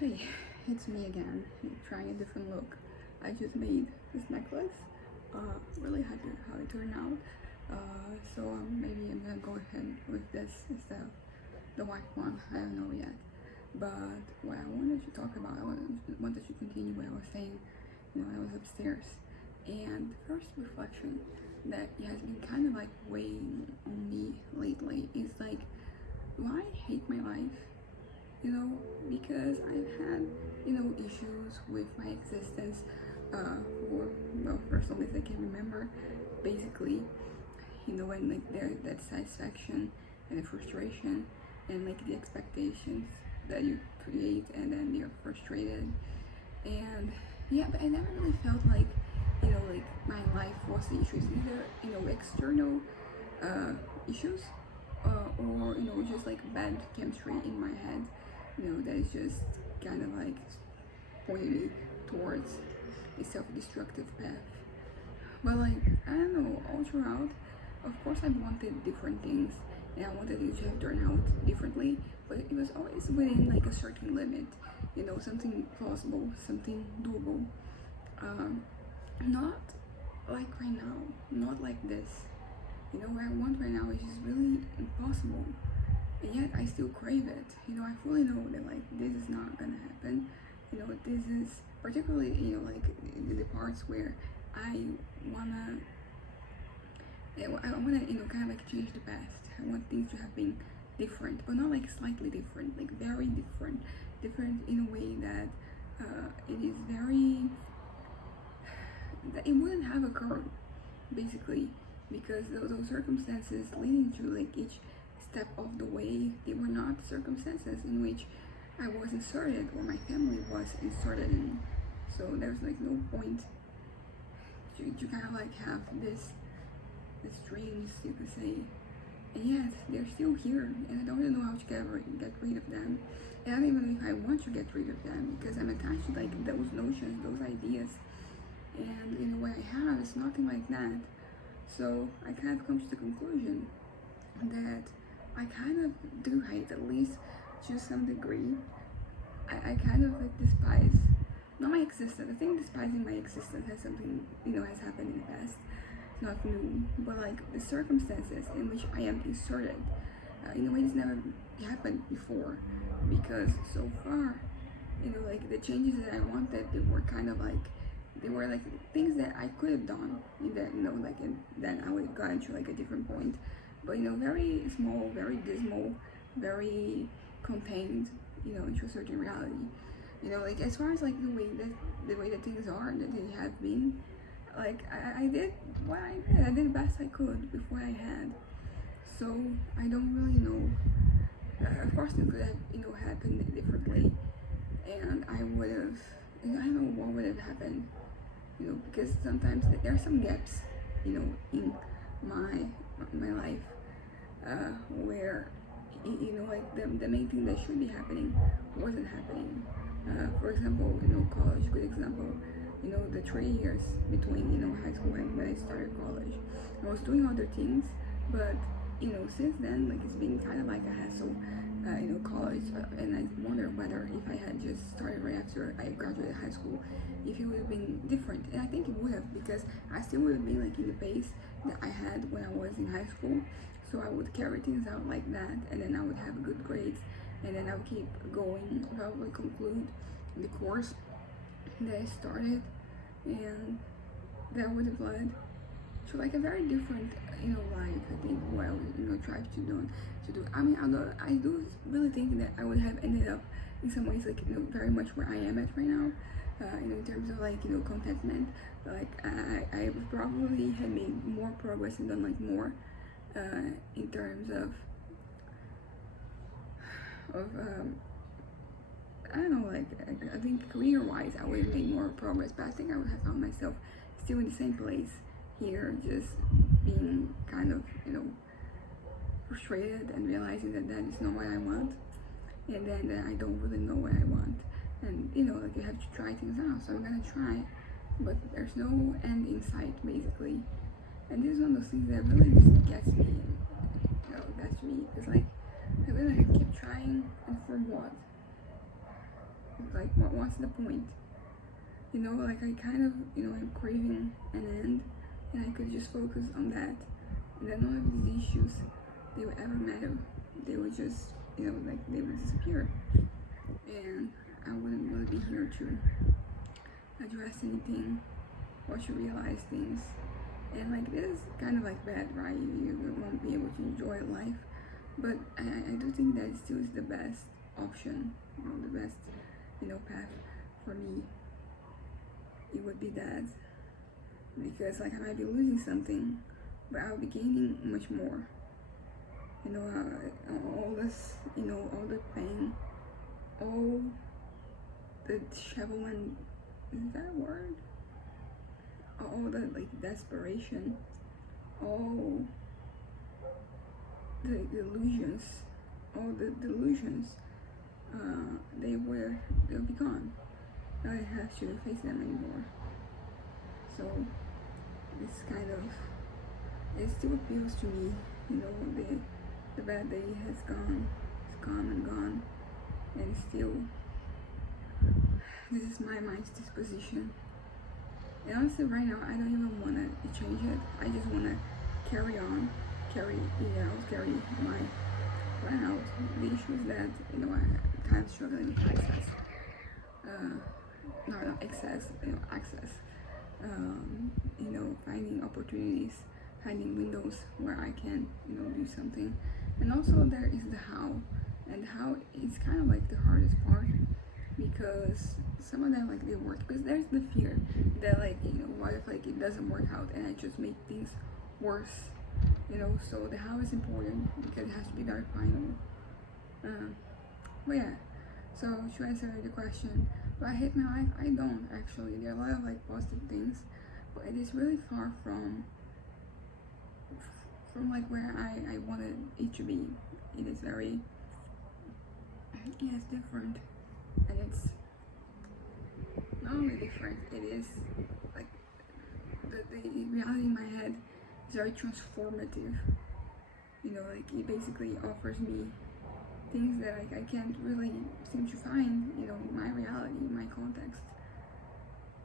Hey, it's me again, trying a different look. I just made this necklace. Really happy how it turned out. Maybe I'm gonna go ahead with this instead of the white one. I don't know yet. But what I wanted to talk about, wanted to continue what I was saying. I was upstairs, and the first reflection that has been kind of like weighing on me lately is like, do I hate my life? Because I've had, issues with my existence for as long as I can remember. Basically, when like there's that satisfaction and the frustration and like the expectations that you create, and then you're frustrated. And yeah, but I never really felt like, like my life was the issues, either, external issues or just like bad chemistry in my head, that is just kind of like pointing me towards a self-destructive path. But like, I don't know, all throughout, of course I wanted different things, and I wanted it to have turned out differently, but it was always within like a certain limit, something plausible, something doable. Not like right now, not like this. What I want right now is just really impossible, and yet I still crave it. I fully know that like this is not gonna happen. This is particularly, like the parts where I wanna, I wanna, kind of like change the past. I want things to have been different, but not like slightly different, like very different, different in a way that it is very, that it wouldn't have occurred, basically, because those circumstances leading to like each step of the way, they were not circumstances in which I was inserted or my family was inserted in. So there's like no point to kind of like have this dreams, you could say. And yet they're still here, and I don't really know how to get rid of them. And I don't even know if I want to get rid of them, because I'm attached to like those notions, those ideas. And what I have is nothing like that. So I kind of come to the conclusion that I kind of do hate, at least to some degree. I kind of like despise, not my existence. I think despising my existence has something, has happened in the past. It's not new, but like the circumstances in which I am inserted, in a way it's never happened before. Because so far, like the changes that I wanted, they were like things that I could have done in that, and then I would have gotten to like a different point. But very small, very dismal, very contained, into a certain reality. Like as far as like the way that things are, that they have been, like I did what I did. I did the best I could with what I had. So I don't really know. Of course, it could have, happened differently, and I would have, I don't know what would have happened, because sometimes there are some gaps, in my life, where, like the main thing that should be happening wasn't happening. For example, college, good example. The 3 years between, high school and when I started college, I was doing other things, but since then, like it's been kind of like a hassle, college, and I wonder whether if I had just started right after I graduated high school, if it would have been different. And I think it would have, because I still would have been like in the pace that I had when I was in high school. So I would carry things out like that, and then I would have good grades, and then I would keep going, probably conclude the course that I started, and that would have led to like a very different, life. I think what I would, try to do. I mean, although I do really think that I would have ended up in some ways like, very much where I am at right now, in terms of like, contentment. Like I probably had made more progress and done like more, in terms of I don't know, like I think career-wise I would have made more progress, but I think I would have found myself still in the same place here, just being kind of, frustrated and realizing that that is not what I want, and then that I don't really know what I want, and like you have to try things out. So I'm gonna try, but there's no end in sight, basically. And this is one of those things that really just gets me, because like I really keep trying, and for what? Like, what's the point? You know, like I kind of, you know, I'm craving an end, and I could just focus on that, and then none of these issues, they would ever matter. They would just, you know, like they would disappear, and I wouldn't really be here to address anything or to realize things. And like this is kind of like bad, right? You won't be able to enjoy life, but I do think that it still is the best option, you know, the best, you know, path for me. It would be that, because like I might be losing something, but I'll be gaining much more. You know, all this, you know, all the pain, all the shovel, and is that a word? All the like desperation, all the illusions, all the delusions, they'll be gone. I don't have to face them anymore. So it's kind of, it still appeals to me, you know, the bad day has gone, it's come and gone, and still, this is my mind's disposition. And honestly, right now, I don't even want to change it. I just want to carry on, carry my plan out. The issue is that, you know, I'm kind of struggling with access. Not excess, you know, access. You know, finding opportunities, finding windows where I can, you know, do something. And also there is the how. And how is kind of like the hardest part, because some of them like they work, because there's the fear that like, you know, what if like it doesn't work out and I just make things worse, you know. So the how is important because it has to be very final. But yeah, so to answer the question, do I hate my life? I don't actually. There are a lot of like positive things, but it is really far from like where I wanted it to be. It is very, yeah, it's different, and it's not only different, it is like the reality in my head is very transformative. You know, like it basically offers me things that like I can't really seem to find, you know, in my reality, in my context.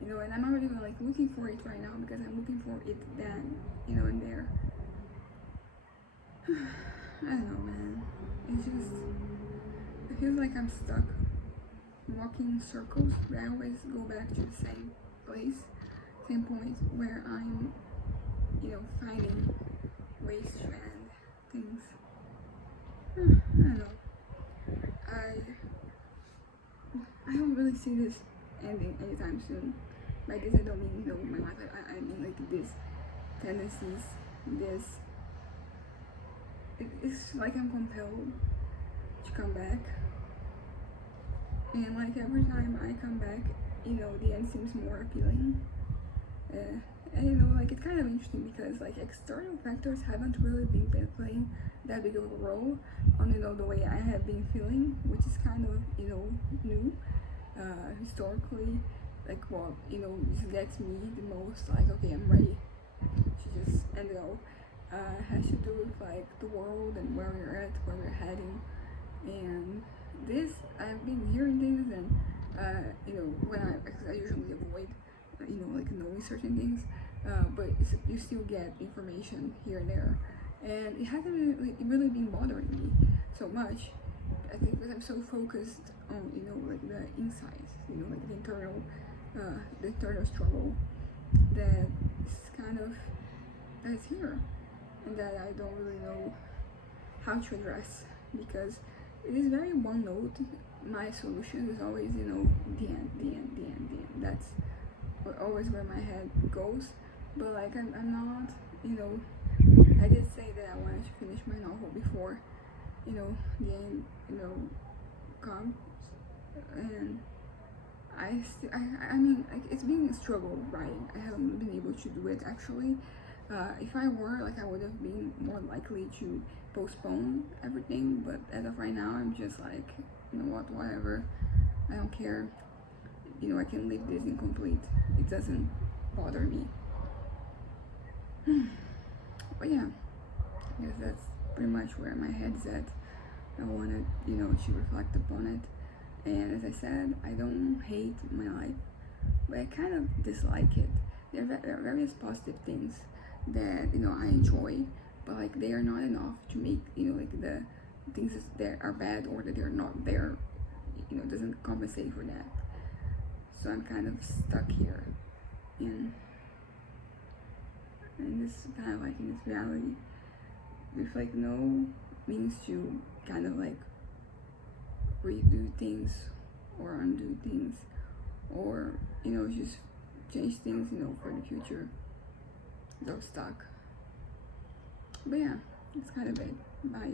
You know, and I'm not even like looking for it right now, because I'm looking for it then, you know, in there. I don't know, man. It's just, it feels like I'm stuck walking in circles, but I always go back to the same place, same point, where I'm, you know, finding ways to end things. I don't know. I don't really see this ending anytime soon. By this I don't mean, you know, my life. I mean like this tendencies, this. It's like I'm compelled to come back, and like every time I come back, you know, the end seems more appealing. And you know, like it's kind of interesting because like external factors haven't really been playing that big of a role on, you know, the way I have been feeling, which is kind of, you know, new. Historically, like what, you know, just gets me the most, like, okay, I'm ready to just end it all, has to do with like the world and where we're at, where we're heading. And this, I've been hearing things, and you know, when I usually avoid, you know, like knowing certain things, but you still get information here and there, and it hasn't really been bothering me so much. I think because I'm so focused on, you know, like the insights, you know, like the internal struggle that is kind of, that's here, and that I don't really know how to address, because it is very one note. My solution is always, you know, the end, the end, the end, the end. That's always where my head goes. But like I'm not, you know, I did say that I wanted to finish my novel before, you know, the end, you know, comes, and I mean, like, it's been a struggle writing. I haven't been able to do it actually. If I were, like, I would have been more likely to postpone everything, but as of right now, I'm just like, you know what, whatever, I don't care, you know, I can leave this incomplete, it doesn't bother me. But yeah, I guess that's pretty much where my head's at. I wanted, you know, to reflect upon it, And as I said, I don't hate my life, but I kind of dislike it. There are various positive things that I enjoy, but like they are not enough to make like the things that are bad or that they're not there. Doesn't compensate for that. So I'm kind of stuck here in this kind of like in this reality with like no means to kind of like redo things or undo things or just change things for the future. So stuck. But yeah, that's kind of it. Bye.